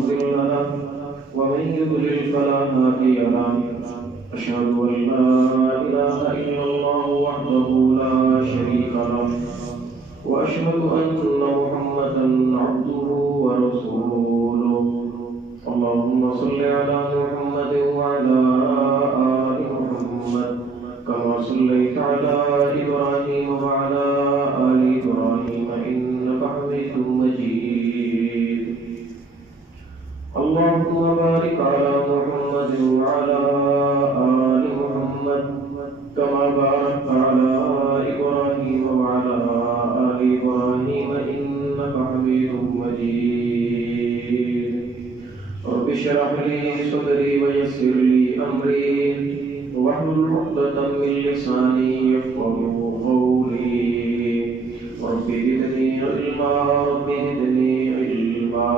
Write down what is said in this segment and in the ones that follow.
مضل له ومن يضلل فلا هادي له أشهد أن لا إله إلا الله وحده لا شريك له وأشهد أن محمدا عبده ورسوله اللهم صل على محمد وعلى آل محمد كما صليت على إبراهيم وعلى آل إبراهيم إنك حميد مجيد اللهم بارك على محمد وعلى آل محمد كما باركت على إبراهيم وعلى آل إبراهيم إنك حميد مجيد رب اشرح لي صدري ويسر لي أمري واحلل عقدة من لساني يفقهوا قولي رب زدني علما رب زدني علما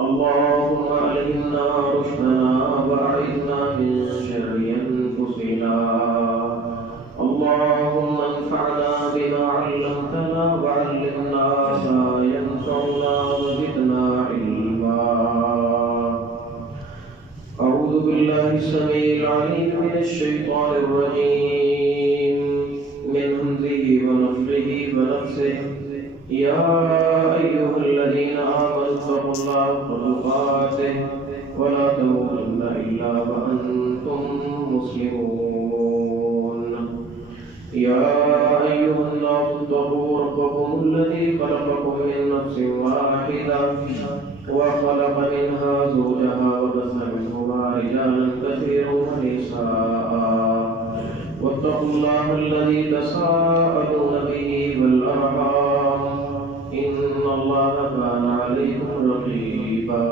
اللهم ألهمنا رشدنا وأعذنا من شر أنفسنا اللهم انفعنا بما علمتنا وعلمنا ما ينفعنا وزدنا علما أعوذ بالله السميع العليم من الشيطان الرجيم من همزه ونفخه ونفسه يا أيها الذين آمنوا اتقوا الله حق تقاته ولا تموتن إلا وأنتم مسلمون يا أيها الناس اتقوا ربكم الذي خلقكم من نفس واحدة وخلق منها زوجها وبث منهما رجالا كثيرا ونساء واتقوا الله الذي تساءلون به والأرحام إن الله كان عليكم رقيبا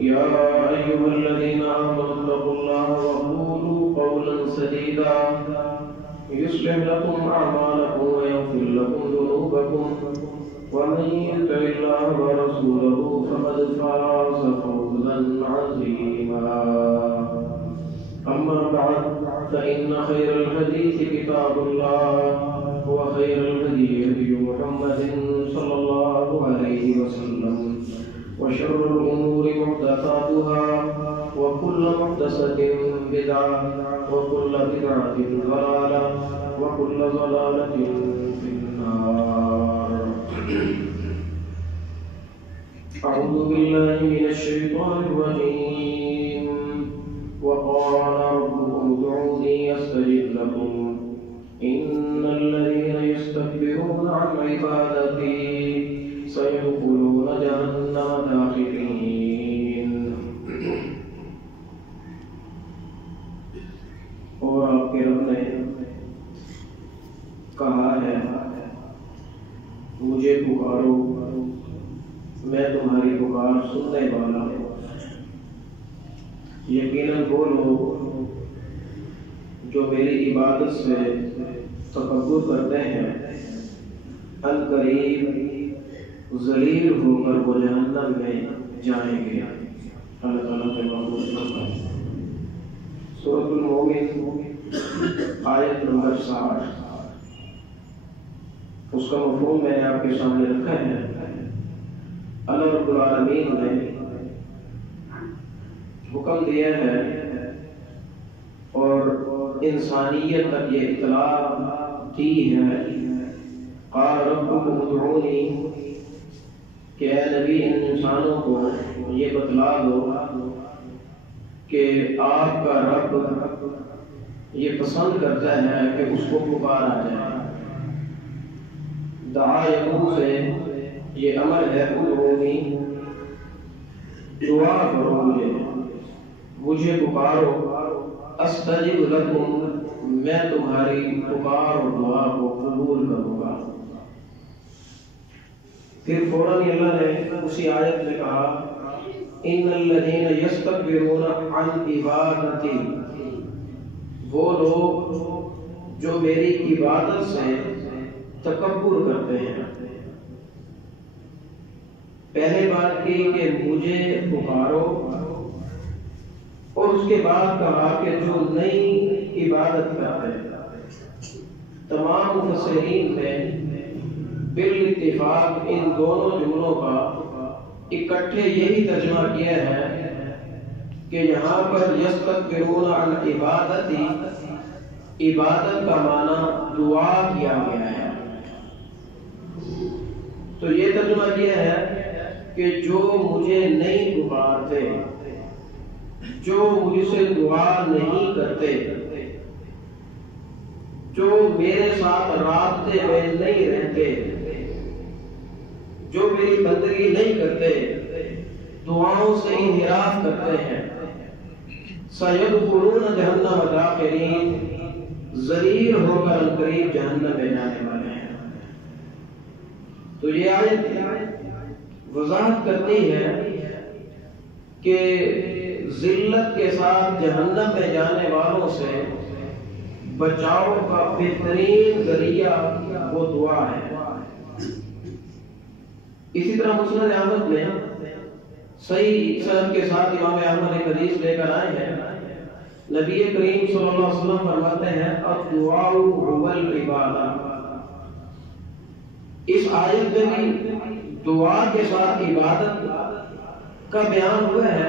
يا أيها الذين آمنوا اتقوا الله وقولوا قولا سديدا يصلح لكم أعمالكم ويغفر لكم ذنوبكم ومن يطع الله ورسوله فقد فاز فوزا عظيما أما بعد فإن خير الحديث كتاب الله وخير الهدي هدي محمد صلى الله عليه وسلم وشر الأمور محدثاتها وكل محدثة بدعة وكل بدعة ضلالة وكل ضلالة في النار أعوذ بالله من الشيطان الرجيم وقال ربكم ادعوني أستجب لكم إن الذين يستكبرون عن عبادتي سيدخلون جهنم داخرين اور آپ کے رب نے کہا ہے مجھے پکارو میں تمہاری پکار سننے والا ہوں یقیناً وہ لوگ جو میری عبادت سے تکبر کرتے ہیں عنقریب ذلیل ہو کر وہ جہنم میں جائیں گے اللہ تعالیٰ کے محبوب سورۃ المومن آیت نمبر 60 اس کا مفہوم میں نے آپ کے سامنے رکھا ہے اللہ رب العالمین نے حکم دیا ہے اور انسانیت تک یہ اطلاع دی ہے قال ربکم ادعونی کہ اے نبی ان انسانوں کو یہ بتلا دو کہ آپ کا رب یہ پسند کرتا ہے کہ اس کو پکارا جائے دعا یدعو سے یہ امر ہے ادعونی دعا کرو مجھے پکارو استجب لکم میں تمہاری پکار اور دعا کو قبول کروں گا پھر فوراً اللہ نے اسی آیت میں کہا ان الذین یستکبرون عن عبادتی وہ لوگ جو میری عبادت سے تکبر کرتے ہیں پہلے بات کی کہ مجھے پکارو اور اس کے بعد کہا کہ جو نئی عبادت کرتے ہیں تمام مفسرین نے بالاتفاق ان دونوں جملوں کا اکٹھے یہی ترجمہ کیا ہے کہ یہاں پر یستکبرون عن عبادتی، عبادت کا معنی دعا کیا گیا ہے۔ تو یہ ترجمہ کیا ہے کہ جو مجھے نہیں پکارتے، جو مجھ سے دعا نہیں کرتے، جو میرے ساتھ رابطے میں نہیں رہتے، جو میری بندگی نہیں کرتے، دعاؤں سے انحراف کرتے ہیں، سَيَدْخُلُونَ جَهَنَّمَ دَاخِرِينَ، ذلیل ہو کر عنقریب جہنم میں جانے والے ہیں۔ تو یہ آیت وضاحت کرتی ہے کہ ذلت کے ساتھ جہنم میں جانے والوں سے بچاؤ کا بہترین ذریعہ وہ دعا ہے۔ اسی طرح مسند احمد میں صحیح سند کے ساتھ امام احمد ایک حدیث لے کر آئے ہیں، نبی کریم صلی اللہ علیہ وسلم فرماتے ہیں الدعاء هو العبادہ۔ اس آیت میں بھی دعا کے ساتھ عبادت کا بیان ہوا ہے،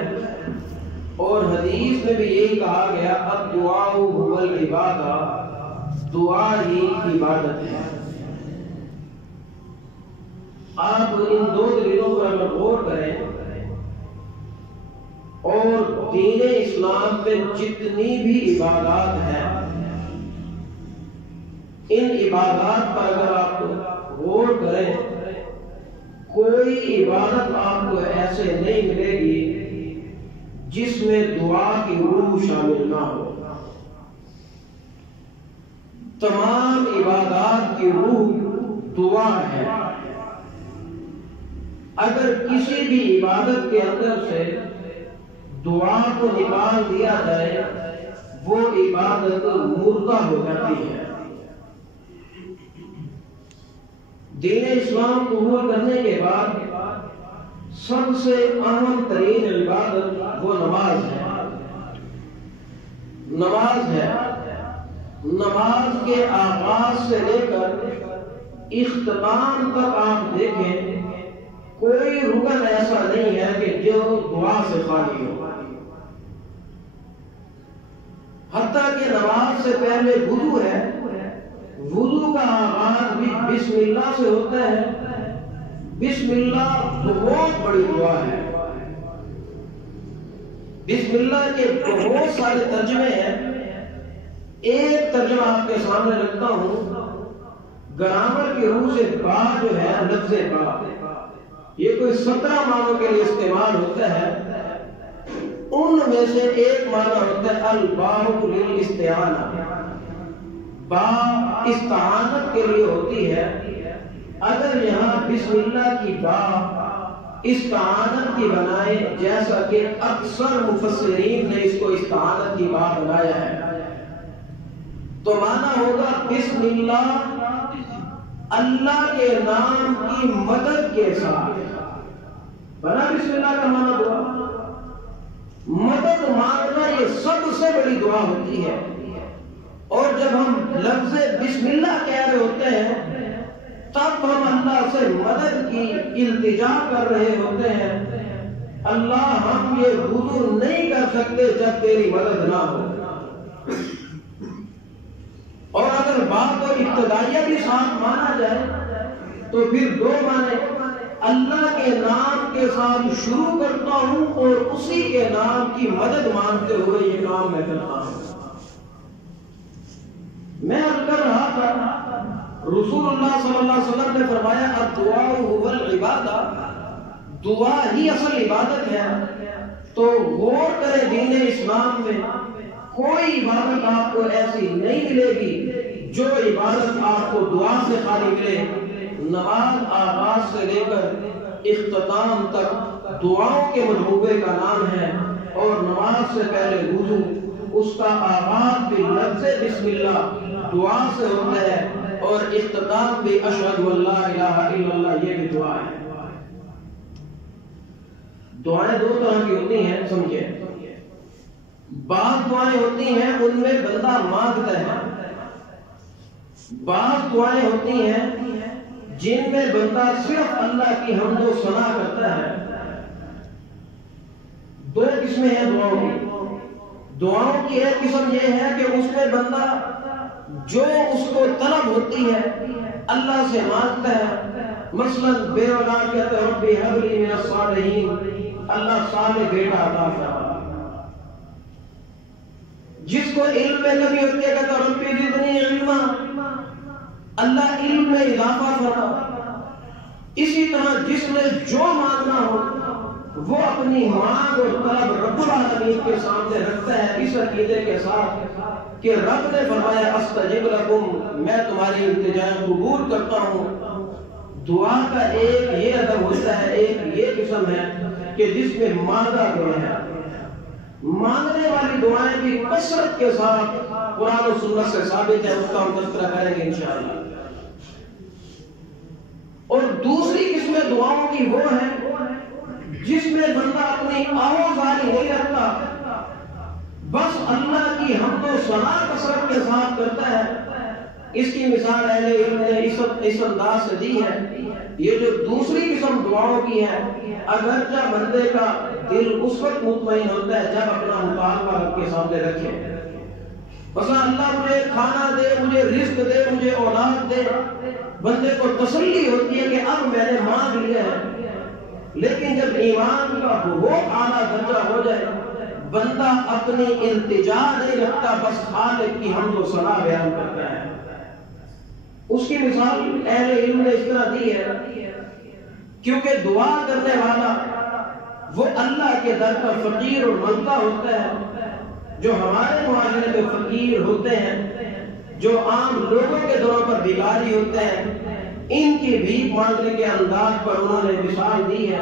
اور حدیث میں بھی یہی کہا گیا الدعاء هو العبادہ، دعا ہی عبادت ہے۔ آپ ان دو دلیلوں پر اگر غور کریں اور دین اسلام میں جتنی بھی عبادات ہیں، ان عبادات پر اگر آپ غور کریں، کوئی عبادت آپ کو ایسے نہیں ملے گی جس میں دعا کی روح شامل نہ ہو۔ تمام عبادات کی روح دعا ہے۔ اگر کسی بھی عبادت کے اندر سے دعا کو نکال دیا جائے، وہ عبادت مردہ ہو جاتی ہے۔ دین اسلام قبول کرنے کے بعد سب سے اہم ترین عبادت وہ نماز ہے۔ نماز ہے، نماز کے آغاز سے لے کر اختتام تک آپ دیکھیں، کوئی رکن ایسا نہیں ہے کہ جو دعا سے خالی ہو۔ حتیٰ کہ نماز سے پہلے وضو ہے، وضو کا آغاز بھی بسم اللہ سے ہوتا ہے۔ بسم اللہ بہت بڑی دعا ہے۔ بسم اللہ کے بہت سارے ترجمے ہیں، ایک ترجمہ آپ کے سامنے رکھتا ہوں۔ گرامر کی روح سے با جو ہے، لفظ با، یہ کوئی 17 معنوں کے لیے استعمال ہوتا ہے۔ ان میں سے ایک معنی ہوتا ہے الباء للاستعانہ، با استعانت کے لیے ہوتی ہے۔ اگر یہاں بسم اللہ کی با استعانت کی بنائے، جیسا کہ اکثر مفسرین نے اس کو استعانت کی با بنایا ہے، تو معنی ہوگا بسم اللہ، اللہ کے نام کی مدد کے ساتھ۔ بنا بسم اللہ کا معنی دعا، مدد مانگنا یہ سب سے بڑی دعا ہوتی ہے۔ اور جب ہم لفظ بسم اللہ کہہ رہے ہوتے ہیں، تب ہم اللہ سے مدد کی التجا کر رہے ہوتے ہیں۔ اللہ ہم یہ وضو نہیں کر سکتے جب تیری مدد نہ ہو۔ اور اگر بات کو ابتدائیہ بھی ساتھ مانا جائے تو پھر دو معنی، اللہ کے نام کے ساتھ شروع کرتا ہوں اور اسی کے نام کی مدد مانگتے ہوئے یہ کام میں کرتا ہوں۔ میں عرض کر رہا تھا، رسول اللہ صلی اللہ علیہ وسلم نے فرمایا الدعاء هو العبادہ، دعا ہی اصل عبادت ہے۔ تو غور کریں، دین اسلام میں کوئی عبادت آپ کو ایسی نہیں ملے گی جو عبادت آپ کو دعا سے خالی ملے۔ نماز آغاز سے لے کر اختتام تک دعاؤں کے مجموعے کا نام ہے، اور نماز سے پہلے وضو، اس کا آغاز بھی لفظ بسم اللہ دعا سے ہوتا ہے، اور اختتام بھی اشہد ان لا الہ الا اللہ، یہ بھی دعا ہے۔ دعائیں دو طرح کی ہوتی ہیں، سمجھے۔ بعض دعائیں ہوتی ہیں ان میں بندہ مانگتا ہے، بعض دعائیں ہوتی ہیں جن میں بندہ صرف اللہ کی حمد و ثنا کرتا ہے۔ دو قسمیں ہیں دعاؤں کی۔ دعاؤں کی ایک قسم یہ ہے کہ اس میں بندہ جو اس کو طلب ہوتی ہے اللہ سے مانگتا ہے، مثلا بے اولاد کہتا ہے ربی ہب لی من الصالحین، اللہ صالح بیٹا عطا فرما۔ جس کو علم میں کمی ہوتی ہے کہتا ہے ربی زدنی علما، اللہ علم میں اضافہ فرما۔ اسی طرح جس نے جو مانگنا ہو وہ اپنی مانگ اور طلب رب العالمین کے سامنے رکھتا ہے اس عقیدے کے ساتھ کہ رب نے فرمایا استجب لکم، میں تمہاری التجائیں قبول کرتا ہوں۔ دعا کا ایک یہ ادب ہوتا ہے، ایک یہ قسم ہے کہ جس میں مانگا گیا ہے۔ مانگنے والی دعائیں بھی کثرت کے ساتھ قرآن و سنت سے ثابت ہے، اس کا ہم تذکرہ کریں گے انشاءاللہ۔ اور دوسری قسم دعاؤں کی وہ ہے جس میں بندہ اپنی آوازاری نہیں رکھتا، بس اللہ کی حمد و ثنا کثرت کے ساتھ کرتا ہے۔ اس کی مثال اہل علم نے اس انداز سے دی ہے۔ یہ جو دوسری قسم دعاؤں کی ہے، اگرچہ بندے کا دل اس وقت مطمئن ہوتا ہے جب اپنا مطالبہ رب کے سامنے رکھے، مثلا اللہ مجھے کھانا دے، مجھے رزق دے، مجھے اولاد دے، بندے کو تسلی ہوتی ہے کہ اب میں نے مانگ لیا ہے۔ لیکن جب ایمان کا بہت اعلیٰ درجہ ہو جائے، بندہ اپنی التجا نہیں رکھتا، بس خالق کی حمد و ثنا بیان کرتا ہے۔ اس کی مثال اہل علم نے اس طرح دی ہے، کیونکہ دعا کرنے والا وہ اللہ کے در پر فقیر اور منگتا ہوتا ہے۔ جو ہمارے معاشرے میں فقیر ہوتے ہیں، جو عام لوگوں کے دوروں پر بھکاری ہوتے ہیں، ان کی بھیک مانگنے کے انداز پر انہوں نے مثال دی ہے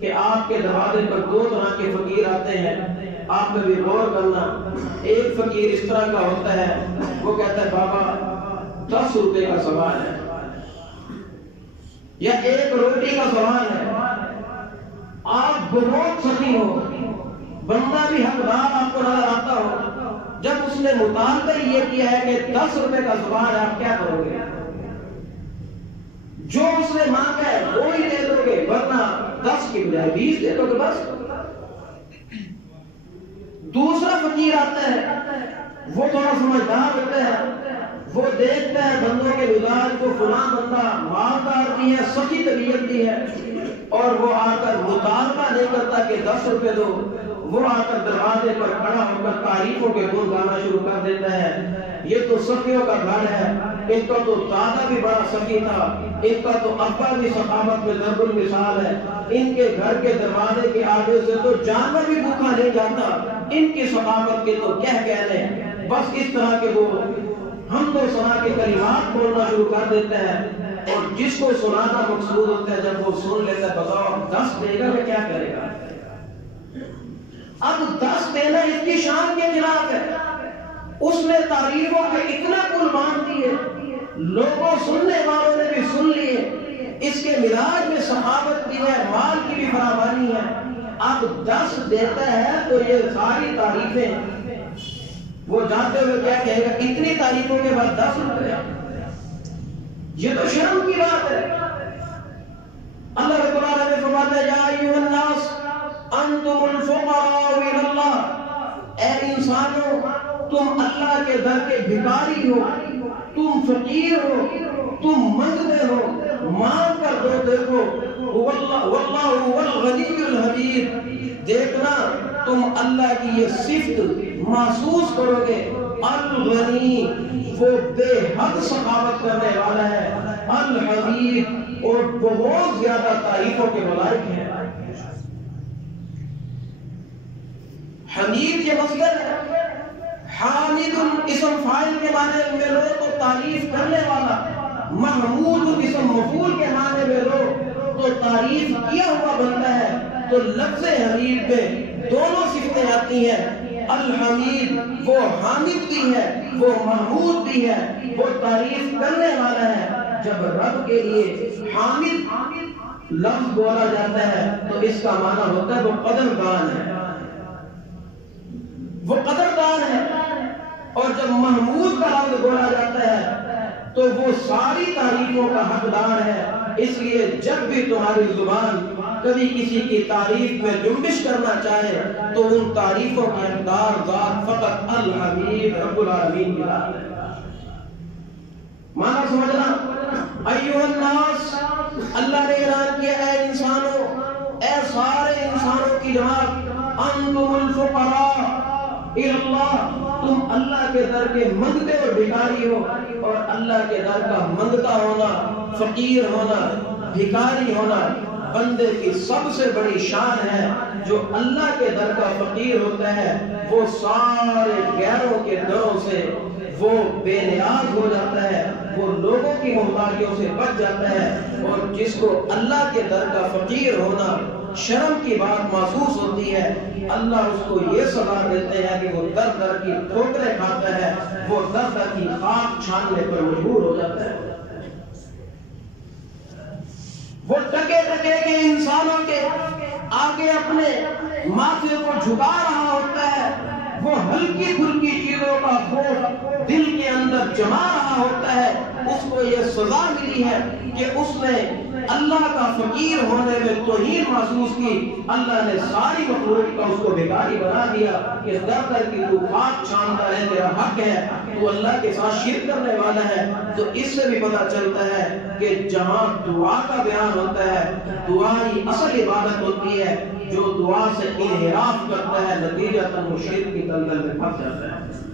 کہ آپ کے دروازے پر دو طرح کے فقیر آتے ہیں۔ آپ کبھی غور کرنا، ایک فقیر اس طرح کا ہوتا ہے، وہ کہتا ہے بابا 10 روپے کا سوال ہے یا 1 روٹی کا سوال ہے، آپ بہت سخی ہو، بندہ بھی حقدار آپ کو نظر آتا ہو، جب اس نے مطالبہ یہ کیا ہے کہ 10 روپے کا سوال ہے، آپ کیا کرو گے؟ جو اس نے مانگا ہے وہ ہی دے دو گے، ورنہ 10 کی بجائے 20 دے دو گے بس۔ دوسرا فقیر آتا ہے، وہ تھوڑا سمجھدار ہوتا ہے، وہ دیکھتا ہے بندوں کے مزاج کو، فلاں بندہ مالدار بھی ہے، سخی طبیعت بھی ہے، اور وہ آ کر مطالبہ نہیں کرتا کہ 10 روپے دو، وہ آ کر دروازے پر کھڑا ہو کر تعریفوں کے گن گانا شروع کر دیتا ہے۔ یہ تو سخیوں کا گھر ہے، ان کا تو دادا بھی بڑا سخی تھا، ان کا تو ابا بھی سخاوت میں ضرب المثال ہے، ان کے گھر کے دروازے کے آگے سے تو جانور بھی بھوکا نہیں جاتا، ان کی سخاوت کے تو کیا کہنے۔ بس اس طرح کے وہ حمد و ثنا کے کلمات بولنا شروع کر دیتا ہے، اور جس کو سنانا مقصود ہوتا ہے جب وہ سن لیتا ہے، بتاؤ 10 دے گا کہ کیا کرے گا؟ اب 10 دینا اس کی شان کے خلاف ہے۔ اس نے تعریفوں کے اتنا کل باندھ دیے، لوگوں سننے والوں نے بھی سن لیے، اس کے مزاج میں سخاوت بھی ہے، مال کی بھی فراوانی ہے۔ اب 10 دیتا ہے تو یہ ساری تعریفیں، وہ جانتے ہوئے کیا کہے گا؟ اتنی تعریفوں کے بعد 10 روپے، یہ تو شرم کی بات ہے۔ اللہ رب العالمین نے فرمایا یا ایھا الناس انتم الفقراء الی اللہ، اے انسانوں تم اللہ کے در کے بھکاری ہو، تم فقیر ہو، تم مانگتے ہو، مانگ کر دو۔ دیکھو واللہ هو الغنی الحمید، دیکھنا تم اللہ کی یہ صفت محسوس کرو گے، الغنی وہ بے حد سخاوت کرنے والا ہے، الحمید اور بہت زیادہ تعریفوں کے ملائک ہیں۔ حمید یہ مصدر ہے، حامد اسم فاعل کے معنی میں لو تو تعریف کرنے والا، محمود اسم مفعول کے معنی میں لو تو تعریف کیا ہوا بنتا ہے۔ تو لفظ حمید میں دونوں صفتیں آتی ہیں، الحمید وہ حامد بھی ہے، وہ محمود بھی ہے، وہ تعریف کرنے والا ہے۔ جب رب کے لیے حامد لفظ بولا جاتا ہے تو اس کا معنی ہوتا ہے وہ قدردان ہے، وہ قدردان ہے۔ اور جب محمود کا لفظ بولا جاتا ہے تو وہ ساری تعریفوں کا حقدار ہے. اس لیے جب بھی تمہاری زبان کبھی کسی کی تعریف میں جنبش کرنا چاہے تو ان تعریفوں کی حقدار ذات فقط الحمید رب العالمین کی ذات ہے. مانا سمجھنا، ایھا الناس، اللہ نے اعلان کیا اے انسانوں، اے سارے انسانوں کی جماعت، انتم الفقراء الی اللہ، تم اللہ کے در کے منگتے اور بھکاری ہو. اور اللہ کے در کا منگتا ہونا، فقیر ہونا، بھکاری ہونا بندے کی سب سے بڑی شان ہے. جو اللہ کے در کا فقیر ہوتا ہے وہ سارے غیروں کے دروں سے وہ بے نیاز ہو جاتا ہے، وہ لوگوں کی محتاجیوں سے بچ جاتا ہے. اور جس کو اللہ کے در کا فقیر ہونا شرم کی بات محسوس ہوتی ہے، اللہ اس کو یہ سزا دیتے ہیں کہ وہ در در کی ٹھوکریں کھاتا ہے، وہ در در کی خاک چھاننے پر مجبور ہو جاتا ہے. وہ ٹکے ٹکے کے انسانوں کے آگے اپنے ماتھے کو جھکا رہا ہوتا ہے، وہ ہلکی پھلکی چیزوں کا خوف دل کے اندر جما رہا ہوتا ہے. اس کو یہ سزا ملی ہے کہ اس نے اللہ کا فقیر ہونے میں توہین محسوس کی. اللہ نے ساری مخلوق کا اس کو بھکاری بنا دیا کہ در در کی تو خاک چھانتا ہے، تیرا حق ہے، تو اللہ کے ساتھ شرک کرنے والا ہے. تو اس سے بھی پتہ چلتا ہے کہ جہاں دعا کا بیان ہوتا ہے، دعا ہی اصل عبادت ہوتی ہے. جو دعا سے انحراف کرتا ہے نتیجتاً وہ شرک کی دلدل میں پھنس جاتا ہے،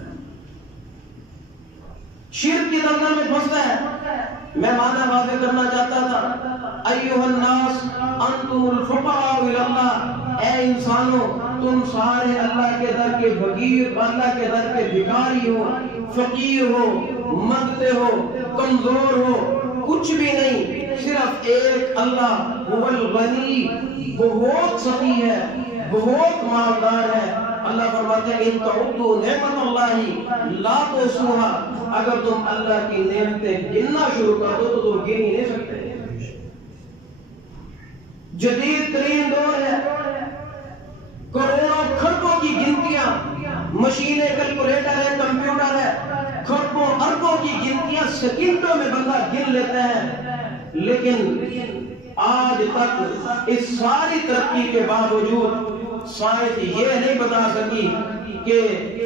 شرک کی دلدل میں پھنستا ہے. میں معنی واضح کرنا چاہتا تھا، ایھا الناس انتم الفقراء الی اللہ، اے انسانوں تم سارے اللہ کے در کے فقیر، اللہ کے در کے بھکاری ہو، فقیر ہو، منگتے ہو، کمزور ہو، کچھ بھی نہیں، صرف ایک اللہ هو الغنی، بہت سخی ہے، بہت مالدار ہے. اللہ فرماتے ہیں ان تعدوا نعمت اللہ لا تحصوها، اگر تم اللہ کی نعمتیں گننا شروع کر دو تو تم گن ہی نہیں سکتے. جدید ترین دور ہے، کروڑوں کھربوں کی گنتیاں، مشینیں، کیلکولیٹر ہے، کمپیوٹر ہے، کھربوں اربوں کی گنتیاں سیکنڈوں میں بندہ گن لیتا ہے. لیکن آج تک اس ساری ترقی کے باوجود سائنس یہ نہیں بتا سکی کہ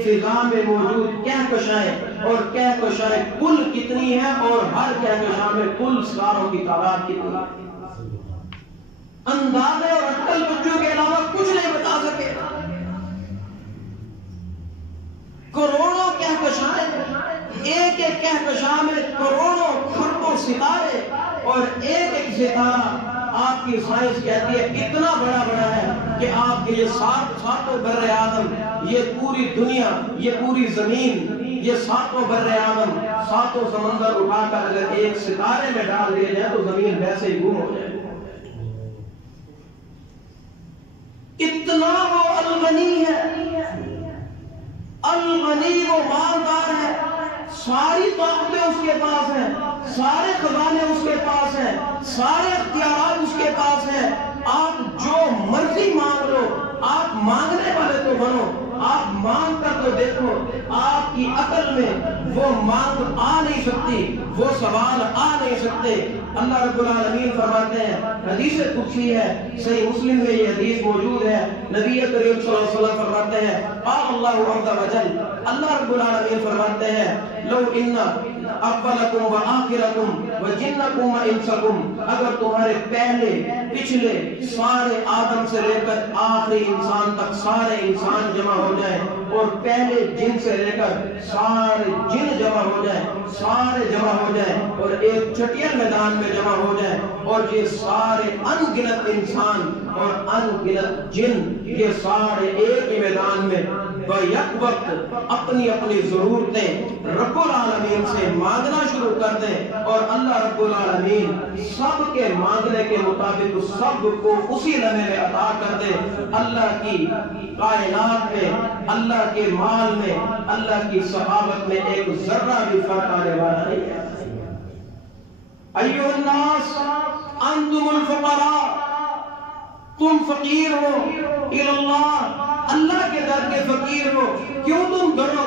فضا میں موجود کہکشائیں اور کہکشائیں کل کتنی ہیں اور ہر کہکشاں میں کل ستاروں کی تعداد کتنی ہے. اندازے اور عقل بچوں کے علاوہ کچھ نہیں بتا سکے. کروڑوں کہکشائیں، ایک ایک کہکشاں میں کروڑوں کھربوں ستارے، اور ایک ایک ستارہ آپ کی سائنس کہتی ہے اتنا بڑا بڑا ہے کہ آپ کے یہ ساتوں بر اعظم، یہ پوری دنیا، یہ پوری زمین، یہ ساتوں بر اعظم، ساتوں سمندر اٹھا کر اگر ایک ستارے میں ڈال دیے جائے تو زمین ویسے ہی گم ہو جائے. اتنا وہ الغنی ہے، الغنی وہ مالدار ہے، ساری طاقتیں اس کے پاس ہیں، سارے خزانے اس کے پاس ہیں، سارے اختیارات اس کے پاس ہیں. آپ جو مرضی مانگ لو، آپ مانگنے والے تو بنو، آپ مانگ کر تو دیکھو. آپ کی عقل میں وہ مانگ آ نہیں سکتی، وہ سوال آ نہیں سکتے. اللہ رب العالمین فرماتے ہیں، حدیث قدسی ہے، صحیح مسلم میں یہ حدیث موجود ہے، نبی کریم صلی اللہ علیہ وسلم فرماتے ہیں، قال اللہ عز وجل، اللہ رب العالمین فرماتے ہیں، لو ان اولکم و آخرکم و جنکم و انسکم، اگر تمہارے پہلے پچھلے سارے آدم سے لے کر آخری انسان تک سارے انسان جمع ہو جائیں، اور پہلے جن سے لے کر سارے جن جمع ہو جائیں، سارے جمع ہو جائیں اور ایک چٹیل میدان میں جمع ہو جائیں، اور یہ سارے ان گنت انسان اور ان گنت جن یہ سارے ایک ہی میدان میں یک وقت اپنی اپنی ضرورتیں رب العالمین سے مانگنا شروع کر دیں، اور اللہ رب العالمین سب کے مانگنے کے مطابق سب کو اسی لمحے میں عطا کر دے. اللہ کی کائنات میں، اللہ کے مال میں، اللہ کی صحابت میں ایک ذرہ بھی فرق آنے والا نہیں ہے. ایھا الناس انتم الفقراء، تم فقیر ہو الی اللہ، اللہ کے در کے فقیر ہو. کیوں تم در و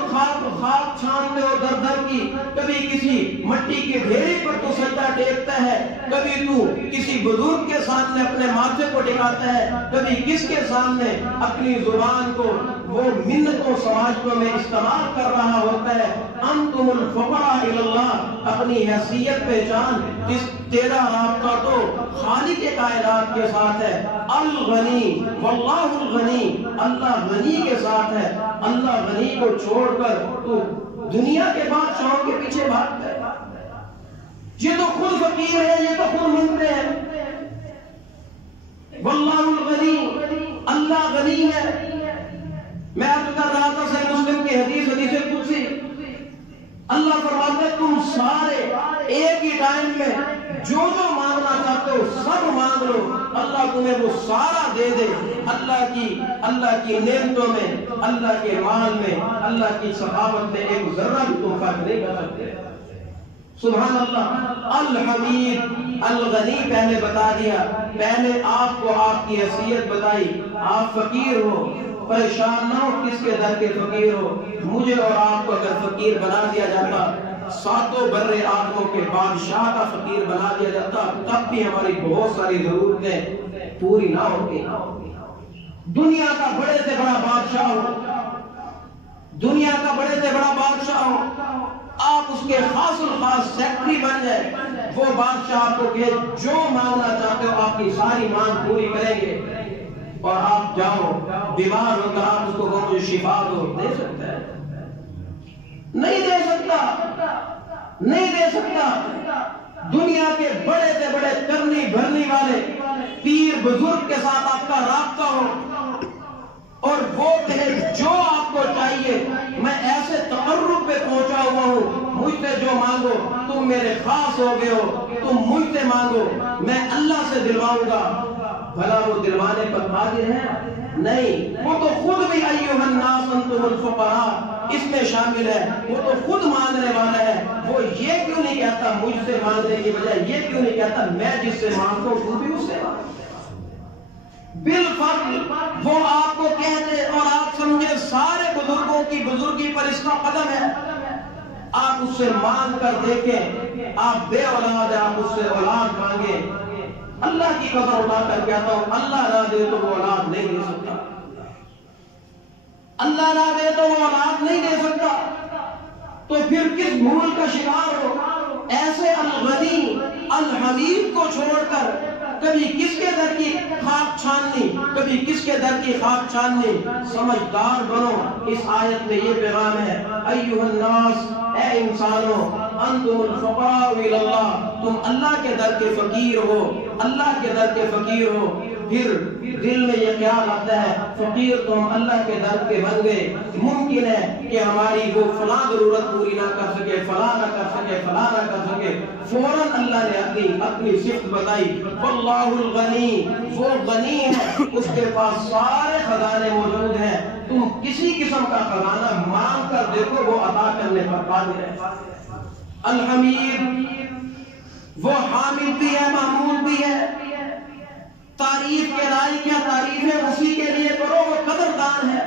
خاک چھانتے ہو در در کی، کبھی کسی مٹی کے ڈھیری پر تو سجدہ ٹیکتا ہے، کبھی تو کسی بزرگ کے سامنے اپنے ماتھے کو ٹکاتا ہے، کبھی کس کے سامنے اپنی زبان کو وہ منتوں سماجتوں میں استعمال کر رہا ہوتا ہے۔ انتم الفقراء الی اللہ، اپنی حیثیت پہچان، تیرا رابطہ تو خالق کائنات کے ساتھ ہے۔ الغنی واللہ الغنی، اللہ غنی کے ساتھ ہے۔ اللہ غنی کو چھوڑ کر تو دنیا کے بادشاہوں کے پیچھے بھاگتا ہے۔ یہ تو خود فقیر ہے، یہ تو خود منتے ہیں۔ واللہ الغنی، اللہ غنی ہے۔ میں آپ کر رہا تھا صحیح مسلم کی حدیث قدسی، اللہ فرماتا ہے تم سارے ایک ہی ٹائم میں جو مانگنا چاہتے ہو سب مانگ لو، اللہ تمہیں وہ سارا دے دے۔ اللہ کی نعمتوں میں، اللہ کے مال میں، اللہ کی سخاوت میں ایک ذرہ بھی تم فرق نہیں کر سکتے۔ سبحان اللہ۔ الحمید، الغنی پہلے بتا دیا، پہلے آپ کو آپ کی حیثیت بتائی۔ آپ فقیر ہو، پریشان نہ ہو، کس کے در کے فقیر ہو۔ مجھے اور آپ کو اگر فقیر بنا دیا جاتا، ساتوں برے آدموں کے بادشاہ کا فقیر بنا دیا جاتا، تب بھی ہماری بہت ساری ضرورتیں پوری نہ ہوتی۔ دنیا کا بڑے سے بڑا بادشاہ ہو، دنیا کا بڑے سے بڑا بادشاہ ہو، آپ اس کے خاص الخاص سیکٹری بن جائے، وہ بادشاہ آپ کو کہ جو مانگنا چاہتے ہو آپ کی ساری مانگ پوری کریں گے، اور آپ جاؤ بیمار ہو کر آپ اس کو کہو مجھے شفا دو، دے سکتا ہے؟ نہیں دے سکتا، نہیں دے سکتا۔ دنیا کے بڑے سے بڑے کرنی بھرنی والے پیر بزرگ کے ساتھ آپ کا رابطہ ہو اور وہ کہے جو آپ کو چاہیے، میں ایسے تقرب پہ پہنچا ہوا ہوں، مجھ سے جو مانگو، تم میرے خاص ہو گئے ہو، تم مجھ سے مانگو، میں اللہ سے دلواؤں گا۔ بھلا وہ دلوانے پر قادر ہے؟ نہیں، وہ تو خود بھی ایھا الناس انتم الفقراء اس میں شامل ہے، وہ تو خود مانگنے والا ہے۔ وہ یہ کیوں نہیں کہتا مجھ سے مانگنے کی بجائے یہ کیوں نہیں کہتا میں جس سے مانگتا ہوں تو بھی اس سے مانگ؟ بالفضل وہ آپ کو کہہ دے اور آپ سمجھے سارے بزرگوں کی بزرگی پر اس کا قدم ہے، آپ اس سے مانگ کر دیکھیں۔ آپ بے اولاد ہیں، آپ اس سے اولاد مانگیں۔ اللہ کی قسم اٹھا کر کہتا ہوں، اللہ نہ دے تو وہ اولاد نہیں دے سکتا، اللہ نہ دے تو وہ اولاد نہیں دے سکتا۔ تو پھر کس بھول کا شکار ہو؟ ایسے الغنی الحمید کو چھوڑ کر کبھی کس کے در کی خاک چھاننی، کبھی کس کے در کی خاک چھاننی۔ سمجھدار بنو، اس آیت میں یہ پیغام ہے، ایھا الناس، اے انسانوں، انتم الفقراء الی اللہ، تم اللہ کے در کے فقیر ہو، اللہ کے در کے فقیر ہو۔ پھر دل میں یہ خیال آتا ہے فقیر تو ہم اللہ کے در کے بن گئے، ممکن ہے کہ ہماری وہ فلاں ضرورت پوری نہ کر سکے، فلاں نہ کر سکے، فلاں نہ کر سکے۔ فوراً اللہ نے اپنی صفت بتائی، واللہ الغنی، وہ غنی ہے، اس کے پاس سارے خزانے موجود ہیں، تم کسی قسم کا خزانہ مانگ کر دیکھو وہ عطا کرنے پر قادر ہے۔ الحمید، وہ حامد بھی ہے، محمود بھی ہے، تعریف کے لائق کیا تعریف ہے اسی کے لیے کرو، وہ قدردان ہے،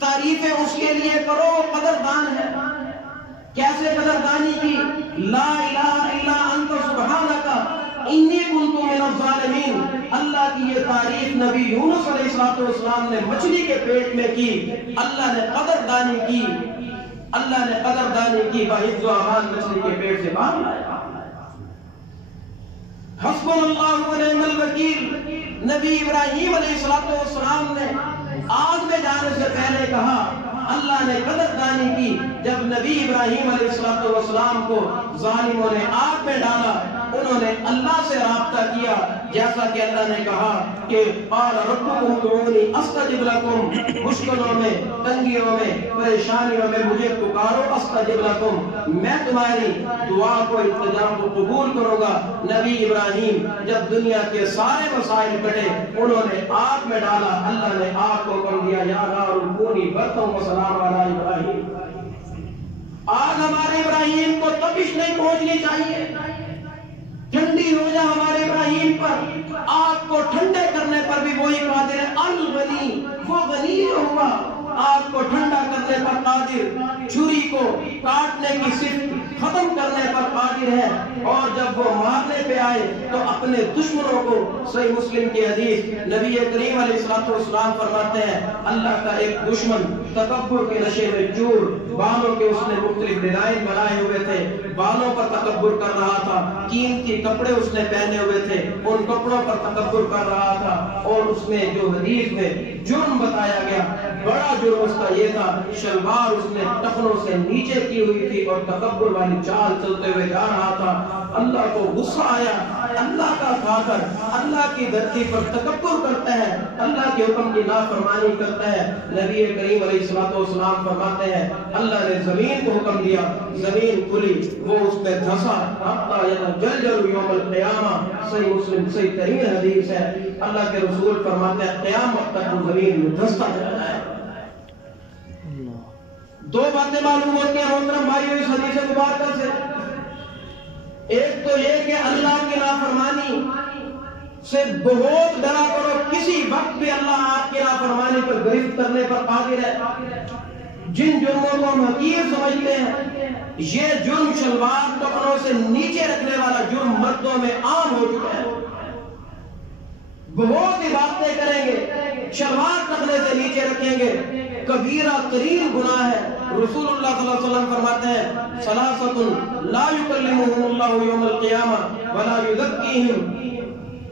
تعریفیں اس کے لیے کرو، وہ قدردان ہے۔ کیسے قدردانی کی؟ لا الہ الا انت سبحانک انی کنت من الظالمین۔ اللہ کی یہ تعریف نبی یونس علیہ السلام نے مچھلی کے پیٹ میں کی، اللہ نے قدردانی کی، اللہ نے قدردانی کی، بحفظ و امان مچھلی کے پیٹ سے باہر لایا۔ حسبنا اللہ و نعم الوکیل، نبی ابراہیم علیہ السلام نے آگ میں جانے سے پہلے کہا، اللہ نے قدردانی کی جب نبی ابراہیم علیہ السلام کو ظالموں نے آگ میں ڈالا، انہوں نے اللہ سے رابطہ کیا، جیسا کہ اللہ نے کہا کہ قال ربکم ادعونی استجب لکم، مشکلوں میں، تنگیوں میں، پریشانیوں میں مجھے پکارو، استجب لکم، میں تمہاری دعا کو، التجا کو قبول کروں گا۔ نبی ابراہیم جب دنیا کے سارے مسائل کٹے، انہوں نے آگ میں ڈالا، اللہ نے آگ کو حکم دیا، یا نار کونی بردم وسلام علی ابراہیم۔ آگ ہمارے ابراہیم کو تپش نہیں پہنچنی چاہیے، ٹھنڈی ہو جائے ہمارے ابراہیم پر، آگ کو ٹھنڈے کرنے پر بھی وہی قادر ہے۔ الغنی، وہ غنی ہوا، آگ کو ٹھنڈا کرنے پر قادر، چھری کو کاٹنے کی صرف ختم کرنے پر قادر ہے، اور جب وہ مارنے پہ آئے تو اپنے دشمنوں کو، صحیح مسلم کی حدیث، نبی کریم علیہ السلام فرماتے ہیں اللہ کا ایک دشمن تکبر کے نشے میں چور، بالوں کے اس نے مختلف ڈیزائن بنائے ہوئے تھے، بالوں پر تکبر کر رہا تھا، قیمتی کپڑے اس نے پہنے ہوئے تھے، ان کپڑوں پر تکبر کر رہا تھا، اور اس میں جو حدیث میں جرم بتایا گیا، بڑا جرم اس کا یہ تھا، شلوار اس نے ٹخنوں سے نیچے کی ہوئی تھی اور تکبر والی چال چلتے ہوئے جا رہا تھا۔ اللہ کو غصہ آیا، اللہ کا کھا کر اللہ کی دھرتی پر تکبر کرتا ہے، اللہ کے حکم کی نافرمانی کرتا ہے۔ نبی کریم علیہ السلام فرماتے ہیں اللہ نے زمین کو حکم دیا، زمین کھلی، وہ اس میں دھسا، حتی یتجلجل یوم القیامہ، صحیح مسلم صحیح ترین حدیث ہے۔ اللہ کے رسول فرماتے ہیں قیامت تک وہ زمین میں دھستا جاتا ہے۔ دو باتیں معلوم ہوتی ہیں محترم بھائیو اس حدیث مبارکہ سے، ایک تو یہ کہ اللہ کی نافرمانی سے بہت ڈرا کرو، کسی وقت بھی اللہ آپ کی نافرمانی پر گرفت کرنے پر قادر ہے۔ جن جرموں کو ہم حقیر سمجھتے ہیں، یہ جرم شلوار ٹخنوں سے نیچے رکھنے والا جرم مردوں میں عام ہو چکا ہے۔ بہت ہی باتیں کریں گے، شلوار ٹخنے سے نیچے رکھیں گے، کبیرہ ترین گناہ ہے۔ رسول اللہ صلی اللہ علیہ وسلم فرماتے ہیں ثلاثۃ لا یکلمہم اللہ یوم القیامہ ولا یزکیہم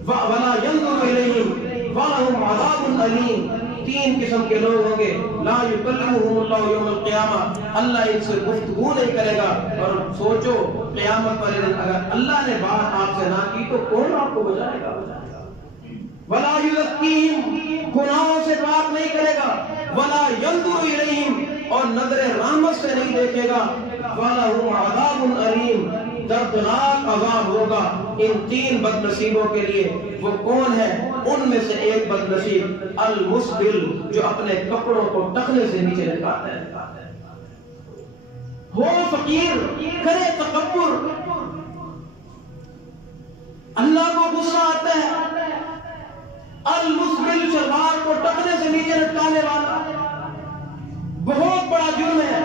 ولا ینظر الیہم ولہم عذاب علیم۔ تین قسم کے لوگ ہوں گے، لا یکلمہم اللہ یوم القیامہ، اللہ ان سے گفتگو نہیں کرے گا، اور سوچو قیامت والے دن اگر اللہ نے بات آپ سے نہ کی تو کون آپ کو بچائے گا؟ ولا یزکیہم، گناہوں سے پاک نہیں کرے گا، ولا ینظر الیہم، اور نظر رحمت سے نہیں دیکھے گا، وَلَهُمْ عَذَابٌ عَلِيمٌ، دردناک عذاب ہوگا ان تین بد نصیبوں کے لیے۔ وہ کون ہے؟ ان میں سے ایک بد نصیب المسبل، جو اپنے کپڑوں کو ٹخنے سے نیچے رکھتا ہے، ہو فقیر، کرے تکبر، اللہ کو غصہ آتا ہے۔ المسبل، شلوار کو ٹخنے سے نیچے لٹکانے والا، بہت بڑا جرم ہے۔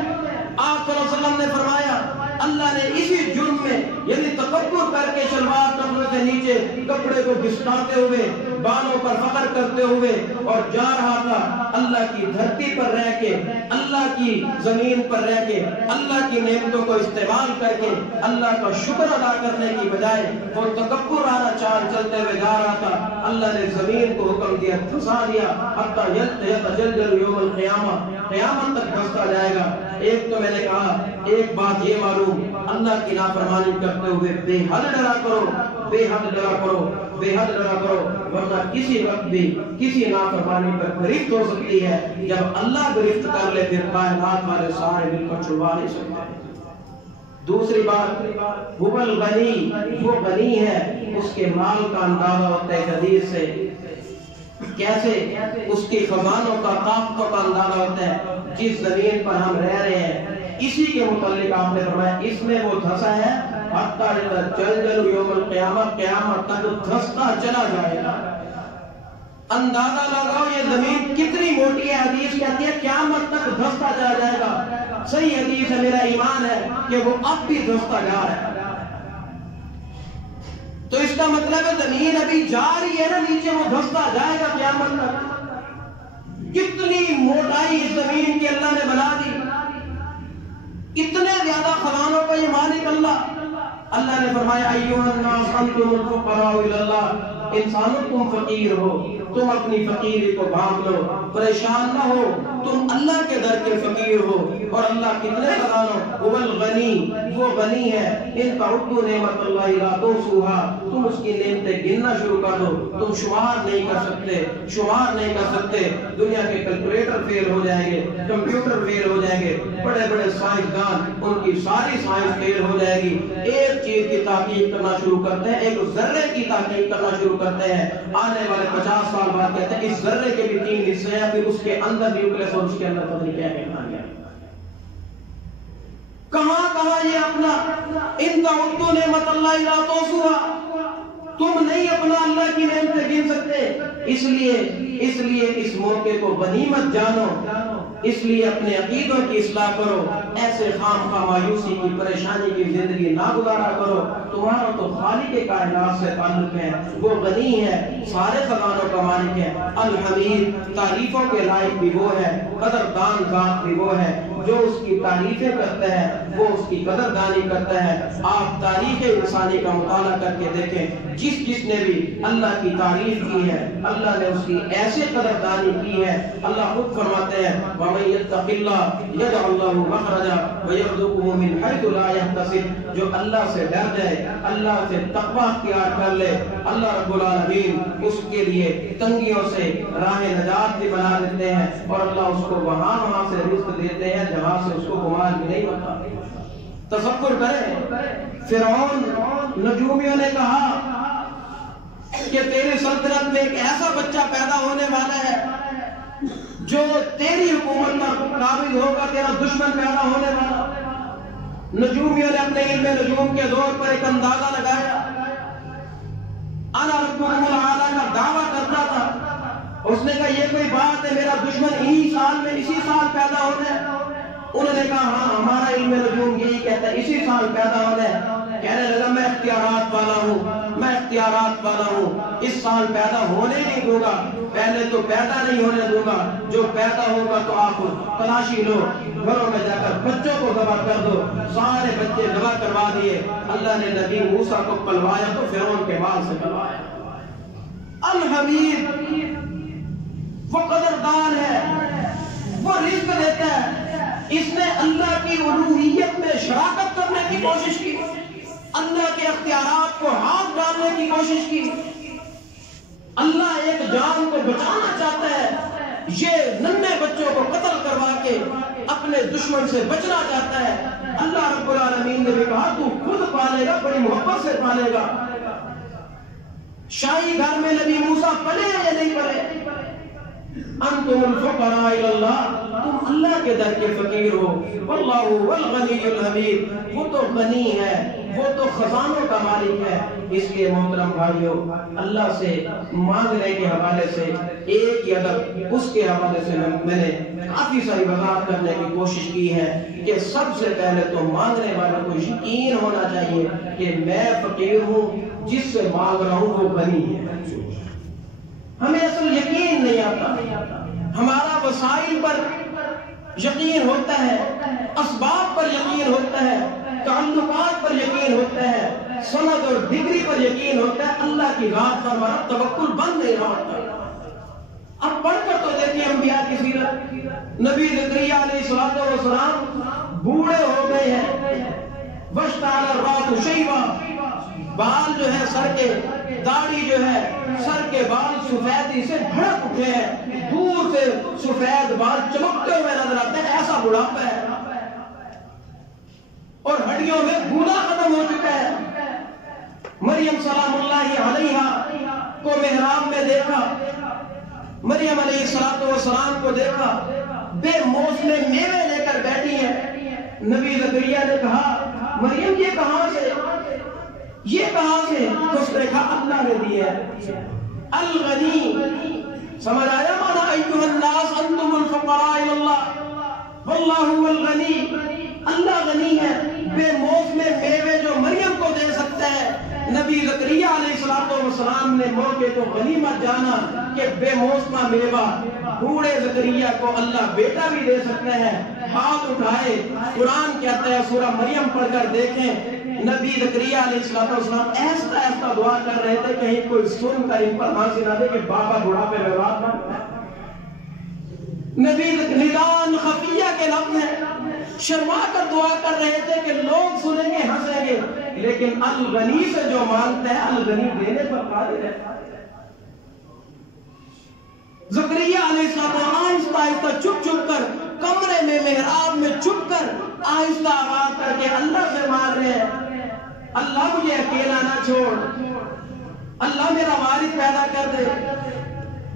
آپ صلی اللہ علیہ وسلم نے فرمایا اللہ نے اسی جرم میں، یعنی تکبر کر کے شلوار ٹخنے سے نیچے کپڑے کو گھسٹاتے ہوئے، بالوں پر فخر کرتے ہوئے اور جا رہا تھا، اللہ کی دھرتی پر رہ کے، اللہ کی زمین پر رہ کے، اللہ کی نعمتوں کو استعمال کر کے اللہ کا شکر ادا کرنے کی بجائے وہ تکبر والا چال چلتے ہوئے جا رہا تھا۔ اللہ نے زمین کو حکم دیا، دھسا دیا، حتی یتجلجل یوم القیامہ، قیامت تک دھستا جائے گا۔ ایک تو میں نے کہا، ایک بات یہ معلوم، اللہ کی نافرمانی کرتے ہوئے بے حد ڈرا کرو، بے حد ڈرا کرو، بے حد ڈرا کرو، ورنہ کسی وقت بھی کسی نافرمانی پر گرفت ہو سکتی ہے۔ جب اللہ گرفت کر لے پھر کائنات والے سارے مل کر چھڑوا نہیں سکتے۔ دوسری بات، هو الغنی، وہ غنی ہے، اس کے مال کا اندازہ ہوتا ہے حدیث سے، کیسے اس کے خزانوں کا، طاقتوں کا اندازہ ہوتا ہے۔ جس زمین پر ہم رہ رہے ہیں اسی کے متعلق آپ نے فرمایا اس میں وہ دھسا ہے، حتی یتجلجل یوم القیامہ، قیامت تک دھستا چلا جائے گا۔ اندازہ لگاؤ یہ زمین کتنی موٹی ہے، حدیث کہتی ہے قیامت تک دھستا چلا جائے گا۔ صحیح حدیث ہے، میرا ایمان ہے کہ وہ اب بھی دھستا جا رہا ہے۔ تو اس کا مطلب ہے زمین ابھی جا رہی ہے نا نیچے، وہ دھستا جائے گا قیامت تک۔ کتنی موٹائی اس زمین کی اللہ نے بنا دی، اتنے زیادہ خزانوں کا یہ مالک اللہ نے فرمایا ایھا الناس انتم الفقراء الی اللہ، انسانوں تم فقیر ہو، تم اپنی فقیری کو بھانپ لو، پریشان نہ ہو، تم اللہ کے در کے فقیر ہو، اور اللہ کتنے خزانوں، هو الغنی، وہ غنی ہے، ان تعدوا نعمت اللہ لا تحصوها، تم اس کی نعمتیں گننا شروع کر دو، تم شمار نہیں کر سکتے، شمار نہیں کر سکتے۔ دنیا کے کیلکولیٹر فیل ہو جائیں گے، کمپیوٹر فیل ہو جائیں گے، بڑے بڑے سائنسدان ان کی ساری سائنس فیل ہو جائے گی، ایک چیز کی تحقیق کرنا شروع کرتے ہیں، ایک ذرے کی تحقیق کرنا شروع کرتے ہیں، آنے والے 50 سال بعد کہتے ہیں اس ذرے کے بھی 3 حصے ہیں، پھر اس کے اندر نیوکلیس اور اس کے اندر پتہ نہیں کیا کہنا گیا۔ کہاں یہ اپنا ان تعدوا نعمت اللہ لا تحصوها، تم نہیں اپنا اللہ کی نعمتیں گن سکتے۔ اس لیے اس موقع کو غنیمت جانو، اس لیے اپنے عقیدوں کی اصلاح کرو، ایسے خام خواہ مایوسی کی پریشانی کی زندگی نہ گزارا کرو۔ تمہارا تو خالق کائنات سے تعلق ہے، وہ غنی ہے، سارے خزانوں کا مالک ہے، الحمید، تعریفوں کے لائق بھی وہ ہے، قدردان ذات بھی وہ ہے، جو اس کی تعریفیں کرتا ہے وہ اس کی قدردانی کرتا ہے۔ آپ تاریخ انسانی کا مطالعہ کر کے دیکھیں، جس نے بھی اللہ کی تعریف کی ہے اللہ نے اس کی ایسے قدردانی کی ہے۔ اللہ خود فرماتے ہیں وَمَن يَتَّقِ اللَّهَ يَجْعَل لَّهُ مَخْرَجًا وَيَرْزُقْهُ مِنْ حَيْثُ لَا يَحْتَسِبُ، جو اللہ سے ڈر جائے، اللہ سے تقوی اختیار کر لے، اللہ رب العالمین اس کے لیے تنگیوں سے راہ نجات بھی بنا دیتے ہیں، اور اللہ اس کو وہاں سے رزق دیتے ہیں جہاں سے اس کو گمان بھی نہیں ہوتا۔ تصور کریں، فرعون نجومیوں نے کہا کہ تیری سلطنت میں ایک ایسا بچہ پیدا ہونے والا ہے جو تیری حکومت کا قابل ہوگا، تیرا دشمن پیدا ہونے والا۔ نجومیوں نے اپنے علم نجوم کے دور پر ایک اندازہ لگایا، انا ربکم الاعلی کا دعویٰ کرتا تھا۔ اس نے کہا یہ کوئی بات ہے، میرا دشمن انہی سال میں اسی سال پیدا ہونا ہے؟ انہوں نے کہا ہاں ہمارا علم نجوم یہی کہتا ہے اسی سال پیدا ہونا ہے۔ کہنے لگا میں اختیارات والا ہوں، میں اختیارات والا ہوں، اس سال پیدا ہونے نہیں دوں گا، پہلے تو پیدا نہیں ہونے دوں گا، جو پیدا ہوگا تو آپ تلاشی لو، گھروں میں جا کر بچوں کو ذبح کر دو۔ سارے بچے ذبح کروا دیے۔ اللہ نے نبی موسیٰ کو پلوایا تو فرعون کے بال سے پلوایا۔ الحمید، وہ قدردان ہے، وہ رزق دیتا ہے۔ اس نے اللہ کی الوہیت میں شراکت کرنے کی کوشش کی، اللہ کے اختیارات کو ہاتھ ڈالنے کی کوشش کی۔ اللہ ایک جان کو بچانا چاہتا ہے، یہ ننھے بچوں کو قتل کروا کے اپنے دشمن سے بچنا چاہتا ہے۔ اللہ رب العالمین نے بھی کہا تو خود پالے گا، بڑی محبت سے پالے گا۔ شاہی گھر میں نبی موسیٰ پلے یا نہیں پلے؟ انتم الفقراء الی اللہ، تم اللہ کے در کے فقیر ہو، واللہ هو الغنی الحمید، وہ تو غنی ہے، وہ تو خزانوں کا مالک ہے۔ اس لیے محترم بھائیوں، اللہ سے مانگنے کے حوالے سے ایک ہی ادب اس کے حوالے سے میں نے کافی ساری وضاحت کرنے کی کوشش کی ہے کہ سب سے پہلے تو مانگنے والوں کو یقین ہونا چاہیے کہ میں فقیر ہوں، جس سے مانگ رہا ہوں وہ غنی ہے۔ ہمیں اصل یقین نہیں آتا، ہمارا وسائل پر یقین ہوتا ہے، اسباب پر یقین ہوتا ہے، تعلقات پر یقین ہوتا ہے، سند اور ڈگری پر یقین ہوتا ہے، اللہ کی ذات پر ہمارا توکل بند نہیں ہوتا۔ اب پڑھ کر تو دیکھیں انبیاء کی سیرت، نبی زکریا علیہ السلام بوڑھے ہو گئے ہیں، واشتعل الرأس شیبا، بال جو ہے سر کے، داڑھی جو ہے سر کے بال سفیدی سے بھڑک اٹھے ہیں، دور سے سفید بال چمکتے ہوئے نظر آتے ہیں، ایسا بڑھاپا ہے، اور ہڈیوں میں گودا ختم ہو چکا ہے۔ مریم سلام اللہ علیہا کو محراب میں دیکھا، مریم علیہ السلام کو دیکھا، بے موسم میوے لے کر بیٹھی ہیں۔ نبی زکریا نے کہا مریم یہ کہاں سے، یہ کہاں سے؟ تو اس نے کہا اللہ نے دی ہے۔ الغنی، سمجھ آیا مانا ایھا الناس انتم الفقراء الی اللہ واللہ هو الغنی، اللہ غنی ہے، بے موسم میوے جو مریم کو دے سکتا ہے۔ نبی زکریا علیہ السلام نے موقع کو غنیمت جانا کہ بے موسم میوہ بوڑھے زکریا کو اللہ بیٹا بھی دے سکتا ہے۔ ہاتھ اٹھائے، قرآن کہتا ہے سورہ مریم پڑھ کر دیکھیں، نبی زکریا علیہ السلام ایسا ایسا دعا کر رہے تھے کہیں کوئی سن کر ان پر ہانسی نہ دے کہ بابا بڑھاپے میں بات نہ۔ نبی ندان خفیہ کے لفظ ہیں، شرما کر دعا کر رہے تھے کہ لوگ سنیں گے ہنسیں گے، لیکن الغنی سے جو مانگتا ہے الغنی دینے پر قادر ہے۔ زکریا علیہ السلام آہستہ آہستہ چھپ چھپ کر کمرے میں محراب میں چھپ کر آہستہ آواز کر کے اللہ سے مانگ رہے ہیں، اللہ مجھے اکیلا نہ چھوڑ، اللہ میرا وارث پیدا کر دے،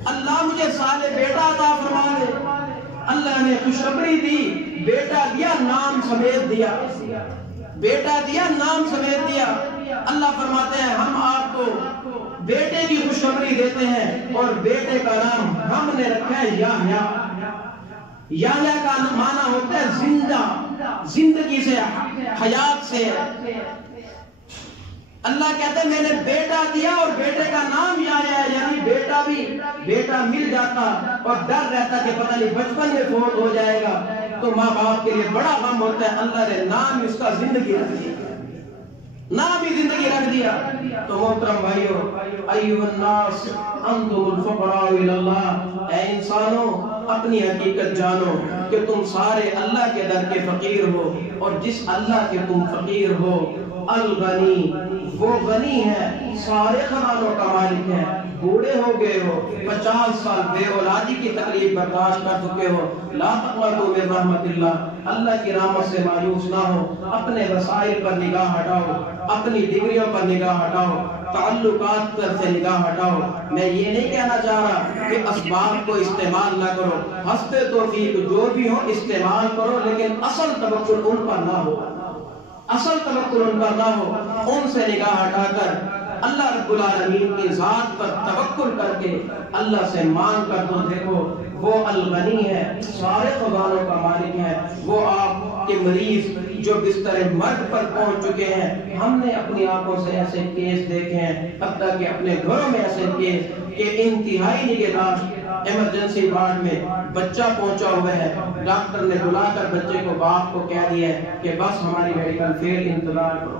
اللہ مجھے صالح بیٹا عطا فرما دے۔ اللہ نے خوشخبری دی، بیٹا دیا، نام سمیت دیا، بیٹا دیا، نام سمیت دیا۔ اللہ فرماتے ہیں ہم آپ کو بیٹے کی خوشخبری دیتے ہیں اور بیٹے کا نام ہم نے رکھا ہے یحییٰ۔ یحییٰ کا معنی ہوتا ہے زندہ، زندگی سے، حیات سے۔ اللہ کہتے ہیں میں نے بیٹا دیا اور بیٹے کا نام یحییٰ ہے، یعنی بیٹا مل جاتا اور ڈر رہتا کہ پتہ نہیں بچپن میں فوت ہو جائے گا تو ماں باپ کے لیے بڑا غم ہوتا ہے۔ اللہ نے نام اس کا زندگی رکھ دیا، نام ہی زندگی رکھ دیا۔ تو محترم بھائیو، ایھا الناس انتم الفقراء الی اللہ، اے انسانوں اپنی حقیقت جانو کہ تم سارے اللہ کے در کے فقیر ہو، اور جس اللہ کے تم فقیر ہو، الغنی، وہ غنی ہے، سارے خزانوں کا مالک ہے۔ بوڑھے ہو گئے ہو، 50 سال بے اولادی کی تکلیف برداشت کر چکے ہو، لا تقنطوا من رحمت اللہ، اللہ کی رحمت سے مایوس نہ ہو، اپنے وسائل پر نگاہ ہٹاؤ، اپنی ڈگریوں پر نگاہ ہٹاؤ، تعلقات پر سے نگاہ ہٹاؤ۔ میں یہ نہیں کہنا چاہ رہا کہ اسباب کو استعمال نہ کرو، حسب توفیق جو بھی ہو استعمال کرو، لیکن اصل توکل ان پر نہ ہو، اصل توکل ان پر نہ ہو۔ ان سے نگاہ ہٹا کر اللہ رب العالمین کی ذات پر توکل کر کے اللہ سے مانگ کر تو دیکھو، وہ الغنی ہے، سارے خزانوں کا مالک ہے۔ وہ آپ کے مریض جو بستر مرگ پر پہنچ چکے ہیں، ہم نے اپنی آنکھوں سے ایسے کیس دیکھے ہیں، حتیٰ کہ اپنے گھروں میں ایسے کیس کہ انتہائی نگہداشت، ایمرجنسی وارڈ میں بچہ پہنچا ہوا ہے، ڈاکٹر نے بلا کر بچے کو، باپ کو کہہ دیا ہے کہ بس ہماری میڈیکل فیل انتظار کرو۔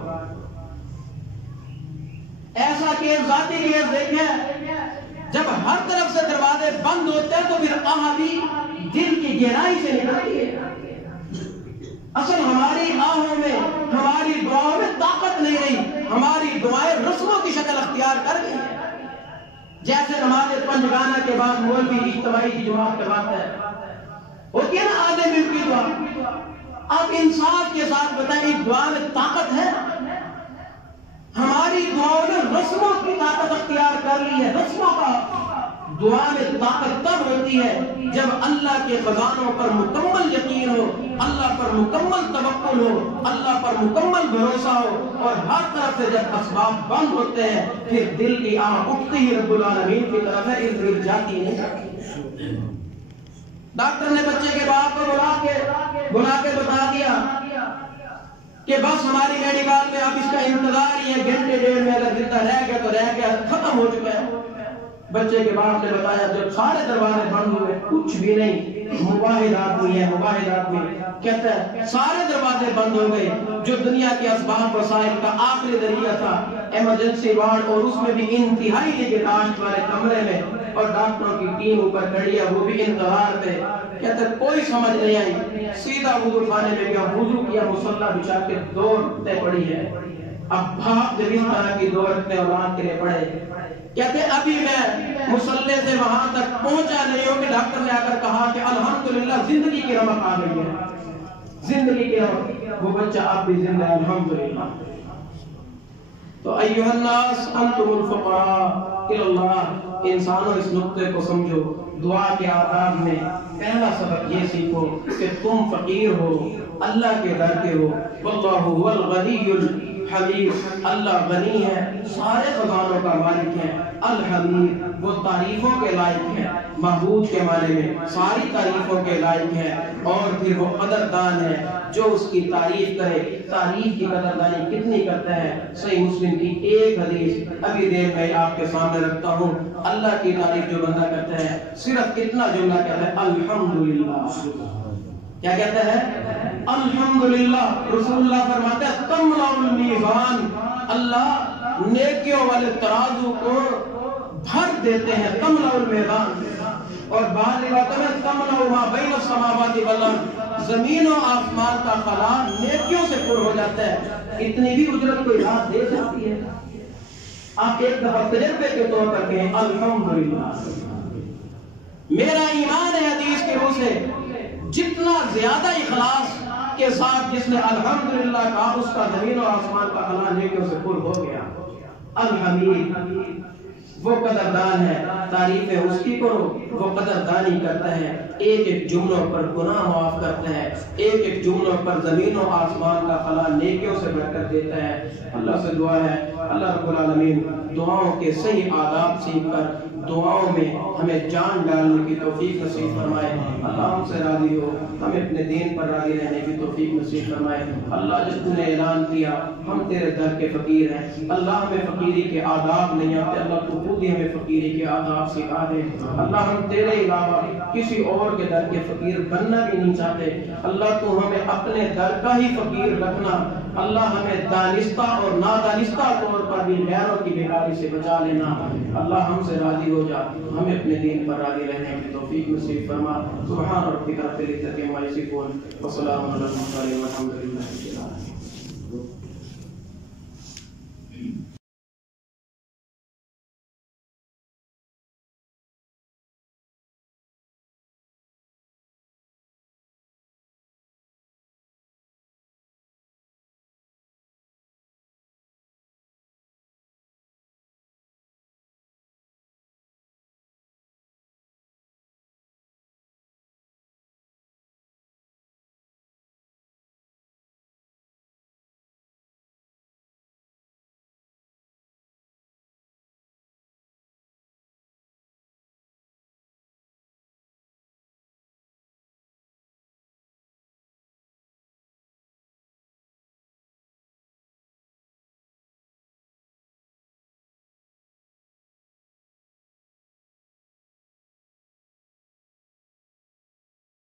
ایسا کیس، ذاتی کیس دیکھیں، جب ہر طرف سے دروازے بند ہوتے ہیں تو پھر آہ بھی دل کی گہرائی سے نکلتی ہے۔ اصل ہماری آہوں میں، ہماری دعاؤں میں طاقت نہیں رہی، ہماری دعائیں رسموں کی شکل اختیار کر گئی ہیں۔ جیسے نماز پنجگانہ کے بعد مولوی اجتماعی کی جماعت کرواتا ہے، ہوتی ہے نا آدھے منٹ کی دعا۔ آپ انصاف کے ساتھ بتائیں، اس دعا میں طاقت ہے؟ ہماری دعاؤں نے رسموں کی طاقت اختیار کر لی ہے۔ رسموں کا دعا میں طاقت تب ہوتی ہے جب اللہ کے خزانوں پر مکمل یقین ہو، اللہ پر مکمل توکل ہو، اللہ پر مکمل بھروسہ ہو، اور ہر طرف سے جب اسباب بند ہوتے ہیں پھر دل کی آنکھ اٹھتی ہی رب العالمین کی طرف ہے، ارد گرد جاتی نہیں۔ ڈاکٹر نے بچے کے باپ کو بلا کے بتا دیا کہ بس ہماری میڈیکل میں اب اس کا انتظار ہی ہے، گھنٹے ڈیڑھ میں اگر زندہ رہ گیا تو رہ گیا، ختم ہو چکا ہے۔ بچے کے باپ نے بتایا جب سارے دروازے بند ہوئے، کچھ بھی نہیں، مباہد آدمی ہے، مباہد آدمی کہتا ہے سارے دروازے بند ہو گئے، جو دنیا کے اسباب وسائل کا آخری ذریعہ تھا، ایمرجنسی وارڈ، اور اس میں بھی انتہائی نگہداشت والے کمرے میں، اور ڈاکٹروں کی ٹیم اوپر کھڑی ہے، وہ بھی انتظار پہ۔ کہتے کوئی سمجھ نہیں آئی، سیدھا وضو خانے میں گیا، وضو کیا، مصلی بچھا کے 2 رکعتیں پڑھی ہے۔ اب بھاپ جب اس طرح کی 2 رکعتیں اولاد کے لیے پڑھے، کہتے ابھی میں مصلی سے وہاں تک پہنچا نہیں ہوں کہ ڈاکٹر نے آ کر کہا کہ الحمدللہ زندگی کی رمق آ گئی ہے، زندگی کی رمق، وہ بچہ اب بھی زندہ ہے، الحمدللہ۔ تو ایھا الناس انتم الفقراء الی اللہ، انسانوں اس نقطے کو سمجھو۔ دعا کے آداب میں پہلا سبق یہ سیکھو کہ تم فقیر ہو، اللہ کے در کے ہو۔ واللہ هو الغنی الحمید، اللہ غنی ہے، سارے خزانوں کا مالک ہے۔ الحمید، وہ تعریفوں کے لائق ہے، محمود کے معنی میں ساری تعریفوں کے لائق ہے، اور پھر وہ قدردان ہے، جو اس کی تعریف کرے۔ تعریف کی قدردانی کتنی کرتا ہے؟ صحیح مسلم کی ایک حدیث ابھی دیر میں آپ کے سامنے رکھتا ہوں۔ اللہ کی تعریف جو بندہ کرتا ہے صرف اتنا جملہ کہتا ہے الحمدللہ۔ کیا کہتا ہے؟ الحمدللہ۔ رسول اللہ فرماتے ہیں تملأ المیزان، اللہ نیکیوں والے ترازو کو بھر دیتے ہیں، تملأ المیزان۔ اور بعض روایتوں میں تملأ ما بین السماوات والارض، زمین و آسمان کا خلا نیکیوں سے پر ہو جاتا ہے۔ اتنی بھی اجرت کوئی رات دے سکتی ہے؟ آپ ایک دفعہ تجربے کے طور پر کہیں الحمدللہ۔ میرا ایمان ہے حدیث کے روح سے، جتنا زیادہ اخلاص کے ساتھ جس نے الحمدللہ کہا، اس کا زمین و آسمان کا خلا نیکیوں سے پر ہو گیا۔ الحمید، وہ قدردان ہے، تعریفیں اس کی کرو، وہ قدردانی کرتا ہے، ایک ایک جملوں پر گناہ معاف کرتا ہے، ایک ایک جملوں پر زمین و آسمان کا خلا نیکیوں سے بھر کر دیتا ہے۔ اللہ سے دعا ہے اللہ رب العالمین دعاؤں کے صحیح آداب سیکھ کر دعاؤں میں ہمیں جان ڈالنے کی توفیق نصیب فرمائے۔ اللہ ہم سے راضی ہو، ہمیں اپنے دین پر راضی رہنے کی توفیق نصیب فرمائے۔ اللہ جس تو نے اعلان کیا ہم تیرے در کے فقیر ہیں، اللہ ہمیں فقیری کے آداب نہیں آتے، اللہ تو خود ہی ہمیں فقیری کے آداب سکھا دے۔ اللہ ہم تیرے علاوہ کسی اور کے در کے فقیر بننا بھی نہیں چاہتے، اللہ تو ہمیں اپنے در کا ہی فقیر رکھنا، اللہ ہمیں دانستہ اور نادانستہ طور پر بھی غیروں کی بیکاری سے بچا لینا۔ اللہ ہم سے راضی ہو جا، ہمیں اپنے دین پر راضی رہنے کی توفیق نصیب فرما۔ سبحان ربک رب العزت عما یصفون وسلام علی المرسلین والحمد للہ رب العالمین۔